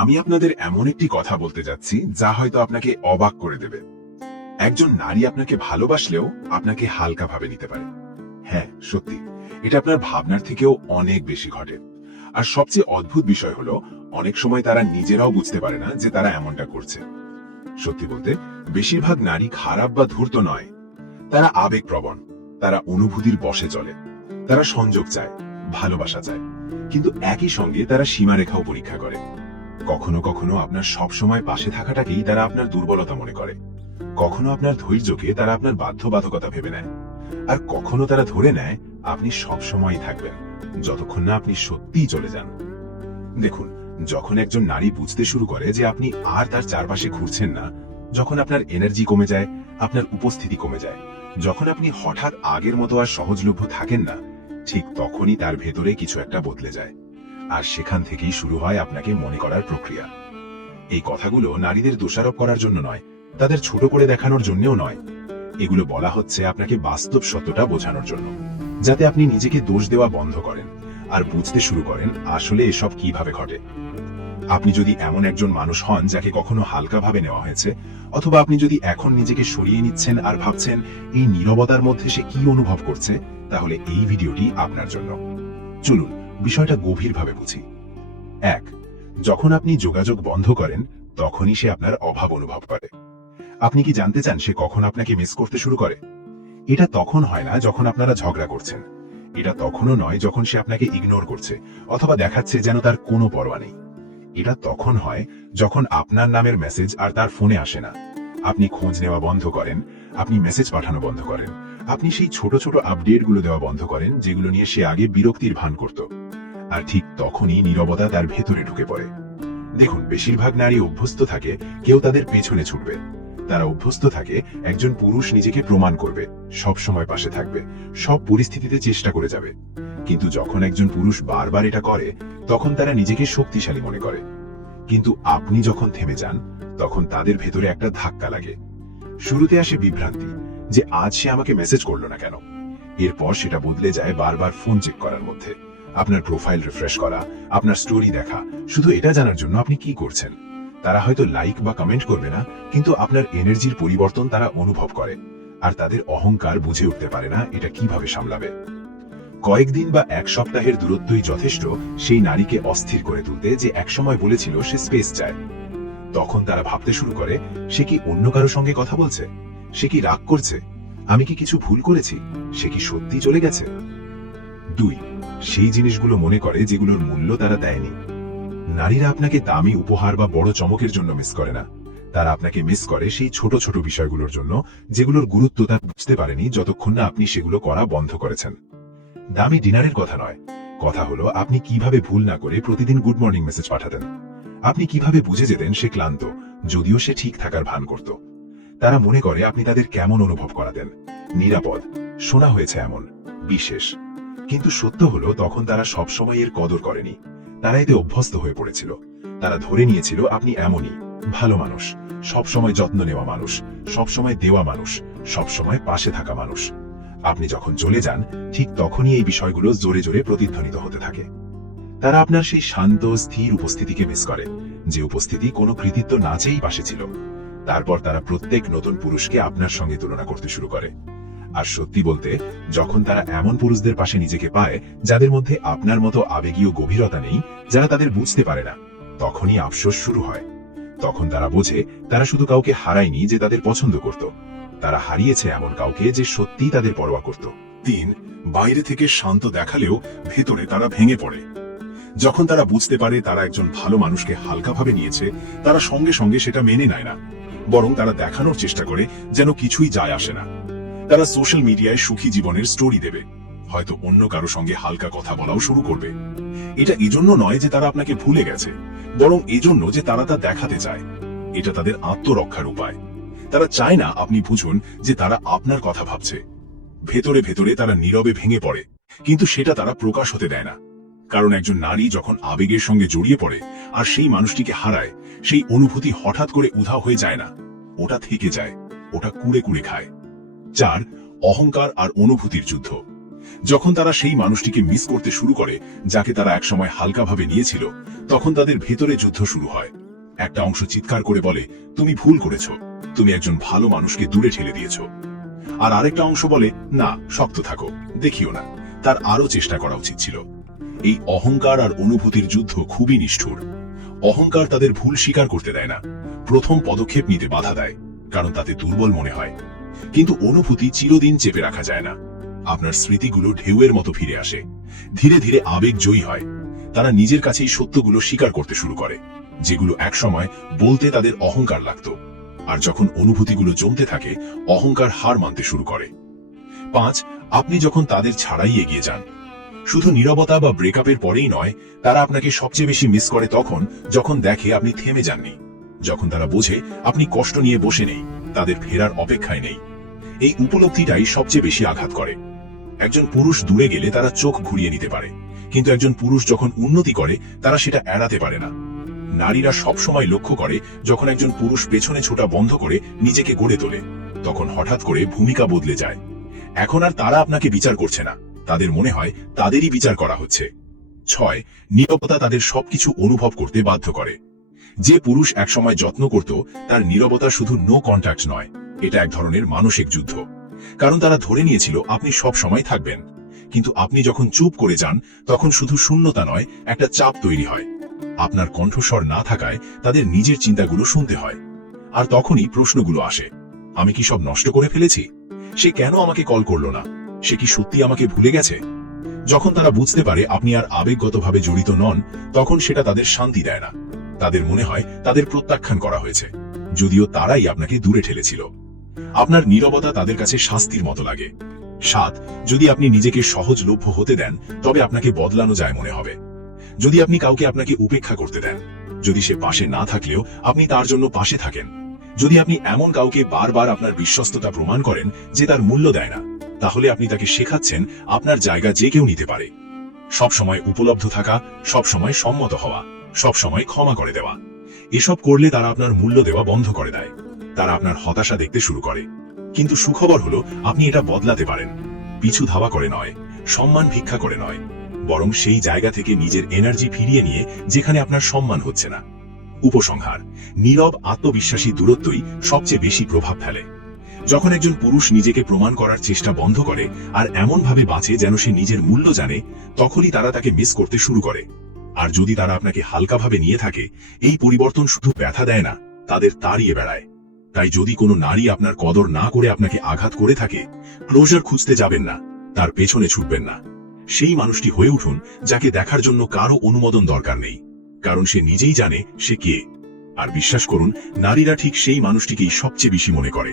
আমি আপনাদের এমন একটি কথা বলতে যাচ্ছি যা হয়তো আপনাকে অবাক করে দেবে। একজন নারী আপনাকে ভালোবাসলেও আপনাকে হালকা ভাবে নিতে পারে। হ্যাঁ, সত্যি, এটা আপনার ভাবনার থেকেও অনেক বেশি ঘটে। আর সবচেয়ে অদ্ভুত বিষয় হলো, অনেক সময় তারা নিজেরাও বুঝতে পারে না যে তারা এমনটা করছে। সত্যি বলতে, বেশিরভাগ নারী খারাপ বা ধূর্ত নয়। তারা আবেগপ্রবণ, তারা অনুভূতির বশে চলে, তারা সংযোগ চায়, ভালোবাসা চায়, কিন্তু একই সঙ্গে তারা সীমারেখাও পরীক্ষা করে। কখনো কখনো আপনার সব সময় পাশে থাকাটাকেই তারা আপনার দুর্বলতা মনে করে, কখনো আপনার ধৈর্যকে তারা আপনার বাধ্যবাধকতা ভেবে নেয়, আর কখনো তারা ধরে নেয় আপনি সব সময়ই থাকবেন, যতক্ষণ না আপনি সত্যিই চলে যান। দেখুন, যখন একজন নারী বুঝতে শুরু করে যে আপনি আর তার চারপাশে ঘুরছেন না, যখন আপনার এনার্জি কমে যায়, আপনার উপস্থিতি কমে যায়, যখন আপনি হঠাৎ আগের মতো আর সহজলভ্য থাকেন না, ঠিক তখনই তার ভেতরে কিছু একটা বদলে যায়। আর সেখান থেকেই শুরু হয় আপনাকে মনে করার প্রক্রিয়া। এই কথাগুলো নারীদের দোষারোপ করার জন্য নয়, তাদের ছোট করে দেখানোর জন্যও নয়। এগুলো বলা হচ্ছে আপনাকে বাস্তব সত্যটা বোঝানোর জন্য, যাতে আপনি নিজেকে দোষ দেওয়া বন্ধ করেন আর বুঝতে শুরু করেন আসলে এসব কিভাবে ঘটে। আপনি যদি এমন একজন মানুষ হন যাকে কখনো হালকাভাবে নেওয়া হয়েছে, অথবা আপনি যদি এখন নিজেকে সরিয়ে নিচ্ছেন আর ভাবছেন এই নীরবতার মধ্যে সে কি অনুভব করছে, তাহলে এই ভিডিওটি আপনার জন্য। চলুন বিষয়টা গভীরভাবে বুঝি। 1. যখন আপনি যোগাযোগ বন্ধ করেন, তখনই সে আপনার অভাব অনুভব করে। আপনি কি জানতে চান সে কখন আপনাকে মিস করতে শুরু করে? এটা তখন হয় না যখন আপনারা ঝগড়া করছেন, এটা তখনও নয় যখন সে আপনাকে ইগনোর করছে অথবা দেখাচ্ছে যেন তার কোনো পরোয়া নেই। এটা তখন হয় যখন আপনার নামের মেসেজ আর তার ফোনে আসে না, আপনি খোঁজ নেওয়া বন্ধ করেন, আপনি মেসেজ পাঠানো বন্ধ করেন, আপনি সেই ছোট ছোট আপডেটগুলো দেওয়া বন্ধ করেন যেগুলো নিয়ে সে আগে বিরক্তির ভান করত। আর ঠিক তখনই নীরবতা তার ভেতরে ঢুকে পড়ে। দেখুন, বেশিরভাগ নারী অভ্যস্ত থাকে কেউ তাদের পেছনে ছুটবে। তারা অভ্যস্ত থাকে একজন পুরুষ নিজেকে প্রমাণ করবে, সব সময় পাশে থাকবে, সব পরিস্থিতিতে চেষ্টা করে যাবে। কিন্তু যখন একজন পুরুষ বারবার এটা করে, তখন তারা নিজেকে শক্তিশালী মনে করে। কিন্তু আপনি যখন থেমে যান, তখন তাদের ভেতরে একটা ধাক্কা লাগে। শুরুতে আসে বিভ্রান্তি যে আজ সে আমাকে মেসেজ করলো না কেন। এরপর সেটা বদলে যায় বারবার ফোন চেক করার মধ্যে, আপনার প্রোফাইল রিফ্রেশ করা, আপনার স্টোরি দেখা, শুধু এটা জানার জন্য আপনি কি করছেন। তারা হয়তো লাইক বা কমেন্ট করবে না, কিন্তু আপনার এনার্জির পরিবর্তন তারা অনুভব করে, আর তাদের অহংকার বুঝে উঠতে পারে না এটা কিভাবে সামলাবে। কয়েকদিন বা এক সপ্তাহের দূরত্বই যথেষ্ট সেই নারীকে অস্থির করে তুলতে যে একসময় বলেছিল সে স্পেস চায়। তখন তারা ভাবতে শুরু করে, সে কি অন্য কারো সঙ্গে কথা বলছে, সে কি রাগ করছে, আমি কি কিছু ভুল করেছি, সে কি সত্যি চলে গেছে। 2. সেই জিনিসগুলো মনে করে যেগুলোর মূল্য তারা দেয়নি। নারীরা আপনাকে দামি উপহার বা বড় চমকের জন্য মিস করে না, তারা আপনাকে মিস করে সেই ছোট ছোট বিষয়গুলোর জন্য যেগুলোর গুরুত্ব তারা বুঝতে পারেনি যতক্ষণ না আপনি সেগুলো করা বন্ধ করেছেন। দামি ডিনারের কথা নয়, কথা হলো আপনি কিভাবে ভুল না করে প্রতিদিন গুড মর্নিং মেসেজ পাঠাতেন, আপনি কিভাবে বুঝে যেতেন সে ক্লান্ত যদিও সে ঠিক থাকার ভান করত। তারা মনে করে আপনি তাদের কেমন অনুভব করাতেন, নিরাপদ, শোনা হয়েছে এমন, বিশেষ। কিন্তু সত্য হলো তখন তারা সবসময় এর কদর করেনি, তারা এতে অভ্যস্ত হয়ে পড়েছিল। তারা ধরে নিয়েছিল আপনি এমনই ভালো মানুষ, সবসময় যত্ন নেওয়া মানুষ, সবসময় দেওয়া মানুষ, সবসময় পাশে থাকা মানুষ। আপনি যখন চলে যান, ঠিক তখনই এই বিষয়গুলো জোরে জোরে প্রতিধ্বনিত হতে থাকে। তারা আপনার সেই শান্ত স্থির উপস্থিতিকে মিস করে, যে উপস্থিতি কোনো কৃতিত্ব না চেয়েই পাশে ছিল। তারপর তারা প্রত্যেক নতুন পুরুষকে আপনার সঙ্গে তুলনা করতে শুরু করে। আর সত্যি বলতে, যখন তারা এমন পুরুষদের পাশে নিজেকে পায় যাদের মধ্যে আপনার মতো আবেগীয় গভীরতা নেই, যারা তাদের বুঝতে পারে না, তখনই আফসোস শুরু হয়। তখন তারা বোঝে তারা শুধু কাউকে হারায়নি যে তাদের পছন্দ করত, তারা হারিয়েছে এমন কাউকে যে সত্যিই তাদের পরোয়া করত। 3. বাইরে থেকে শান্ত দেখালেও ভেতরে তারা ভেঙে পড়ে। যখন তারা বুঝতে পারে তারা একজন ভালো মানুষকে হালকাভাবে নিয়েছে, তারা সঙ্গে সঙ্গে সেটা মেনে নেয় না, বরং তারা দেখানোর চেষ্টা করে যেন কিছুই যায় আসে না। তারা সোশ্যাল মিডিয়ায় সুখী জীবনের স্টোরি দেবে, হয়তো অন্য কারো সঙ্গে হালকা কথা বলাও শুরু করবে। এটা এজন্য নয় যে তারা আপনাকে ভুলে গেছে, বরং এজন্য যে তারা তা দেখাতে চায়। এটা তাদের আত্মরক্ষার উপায়। তারা চায় না আপনি বুঝুন যে তারা আপনার কথা ভাবছে। ভেতরে ভেতরে তারা নীরবে ভেঙে পড়ে, কিন্তু সেটা তারা প্রকাশ হতে দেয় না। কারণ একজন নারী যখন আবেগের সঙ্গে জড়িয়ে পড়ে আর সেই মানুষটিকে হারায়, সেই অনুভূতি হঠাৎ করে উধাও হয়ে যায় না, ওটা থেকে যায়, ওটা কুড়ে কুড়ে খায়। 4. অহংকার আর অনুভূতির যুদ্ধ। যখন তারা সেই মানুষটিকে মিস করতে শুরু করে যাকে তারা একসময় হালকাভাবে নিয়েছিল, তখন তাদের ভেতরে যুদ্ধ শুরু হয়। একটা অংশ চিৎকার করে বলে, তুমি ভুল করেছো, তুমি একজন ভালো মানুষকে দূরে ঠেলে দিয়েছো। আর আরেকটা অংশ বলে, না, শক্ত থাকো, দেখিও না, তার আরো চেষ্টা করা উচিত ছিল। এই অহংকার আর অনুভূতির যুদ্ধ খুবই নিষ্ঠুর। অহংকার তাদের ভুল স্বীকার করতে দেয় না, প্রথম পদক্ষেপ নিতে বাধা দেয়, কারণ তাতে দুর্বল মনে হয়। কিন্তু অনুভূতি চিরদিন চেপে রাখা যায় না। আপনার স্মৃতিগুলো ঢেউয়ের মতো ফিরে আসে, ধীরে ধীরে আবেগ জয়ী হয়। তারা নিজের কাছেই সত্যগুলো স্বীকার করতে শুরু করে, যেগুলো একসময় বলতে তাদের অহংকার লাগতো। আর যখন অনুভূতিগুলো জমতে থাকে, অহংকার হার মানতে শুরু করে। 5, আপনি যখন তাদের ছাড়াই এগিয়ে যান। শুধু নীরবতা বা ব্রেকআপের পরেই নয়, তারা আপনাকে সবচেয়ে বেশি মিস করে তখন যখন দেখে আপনি থেমে যাননি, যখন তারা বোঝে আপনি কষ্ট নিয়ে বসে নেই, তাদের ফেরার অপেক্ষায় নেই। এই উপলব্ধিটাই সবচেয়ে বেশি আঘাত করে। একজন পুরুষ দূরে গেলে তারা চোখ ঘুরিয়ে নিতে পারে, কিন্তু একজন পুরুষ যখন উন্নতি করে তারা সেটা এড়াতে পারে না। নারীরা সবসময় লক্ষ্য করে যখন একজন পুরুষ পেছনে ছোটা বন্ধ করে নিজেকে গড়ে তোলে, তখন হঠাৎ করে ভূমিকা বদলে যায়। এখন আর তারা আপনাকে বিচার করছে না, তাদের মনে হয় তাদেরই বিচার করা হচ্ছে। 6, নীরবতা তাদের সবকিছু অনুভব করতে বাধ্য করে। যে পুরুষ একসময় যত্ন করত, তার নীরবতা শুধু নো কন্ট্যাক্ট নয়, এটা এক ধরনের মানসিক যুদ্ধ। কারণ তারা ধরে নিয়েছিল আপনি সব সময় থাকবেন। কিন্তু আপনি যখন চুপ করে যান, তখন শুধু শূন্যতা নয়, একটা চাপ তৈরি হয়। আপনার কণ্ঠস্বর না থাকায় তাদের নিজের চিন্তাগুলো শুনতে হয়। আর তখনই প্রশ্নগুলো আসে, আমি কি সব নষ্ট করে ফেলেছি? সে কেন আমাকে কল করলো না? সে কি সত্যি আমাকে ভুলে গেছে? যখন তারা বুঝতে পারে আপনি আর আবেগগতভাবে জড়িত নন, তখন সেটা তাদের শান্তি দেয় না। তাদের মনে হয় তাদের প্রত্যাখ্যান করা হয়েছে, যদিও তারাই আপনাকে দূরে ঠেলেছিল। আপনার নীরবতা তাদের কাছে শাস্তির মতো লাগে। 7, যদি আপনি নিজেকে সহজলভ্য হতে দেন, তবে আপনাকে বদলানো যায় মনে হবে। যদি আপনি কাউকে আপনাকে উপেক্ষা করতে দেন, যদি সে পাশে না থাকলেও আপনি তার জন্য পাশে থাকেন, যদি আপনি এমন কাউকে বারবার আপনার বিশ্বস্ততা প্রমাণ করেন যে তার মূল্য দেয় না, তাহলে আপনি তাকে শেখাচ্ছেন আপনার জায়গা যে কেউ নিতে পারে। সব সময় উপলব্ধ থাকা, সব সময় সম্মত হওয়া, সব সময় ক্ষমা করে দেওয়া, এসব করলে তারা আপনার মূল্য দেওয়া বন্ধ করে দেয়। তারা আপনার হতাশা দেখতে শুরু করে। কিন্তু সুখবর হলো, আপনি এটা বদলাতে পারেন। পিছু ধাওয়া করে নয়, সম্মান ভিক্ষা করে নয়, বরং সেই জায়গা থেকে নিজের এনার্জি ফিরিয়ে নিয়ে যেখানে আপনার সম্মান হচ্ছে না। উপসংহার, নীরব আত্মবিশ্বাসী দূরত্বই সবচেয়ে বেশি প্রভাব ফেলে। যখন একজন পুরুষ নিজেকে প্রমাণ করার চেষ্টা বন্ধ করে আর এমনভাবে বাঁচে যেন সে নিজের মূল্য জানে, তখনই তারা তাকে মিস করতে শুরু করে। আর যদি তারা আপনাকে হালকাভাবে নিয়ে থাকে, এই পরিবর্তন শুধু ব্যথা দেয় না, তাদের তাড়িয়ে বেড়ায়। তাই যদি কোনো নারী আপনার কদর না করে আপনাকে আঘাত করে থাকে, ক্লোজার খুঁজতে যাবেন না, তার পেছনে ছুটবেন না। সেই মানুষটি হয়ে উঠুন যাকে দেখার জন্য কারো অনুমোদন দরকার নেই, কারণ সে নিজেই জানে সে কে। আর বিশ্বাস করুন, নারীরা ঠিক সেই মানুষটিকেই সবচেয়ে বেশি মনে করে।